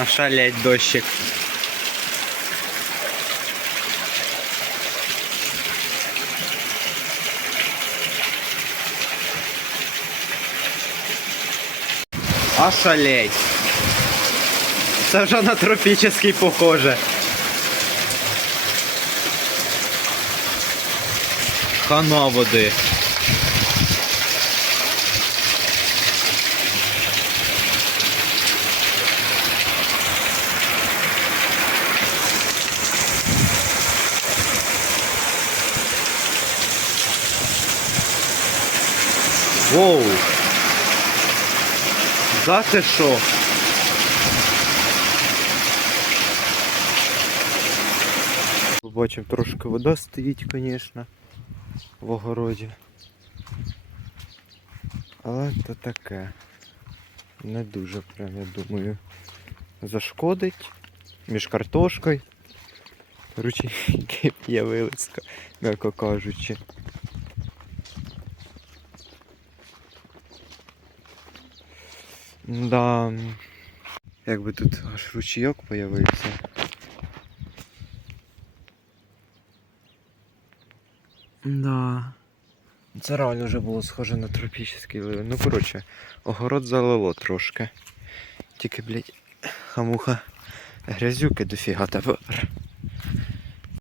Ошалеть дощик. Ошалеть. Це вже на тропічний похоже. Хана води. Воу! Да ти що? Бачимо, трошки вода стоїть, звісно, в огороді. Але то таке. Не дуже прям, я думаю, зашкодить між картошкою. Ручейки з'явилися, м'яко кажучи. Да. Якби тут аж ручейок появився. Да. Це реально вже було схоже на тропічний ливень. Ну коротше, огород залило трошки. Тільки, блядь, хамуха грязюки дофіга тепер.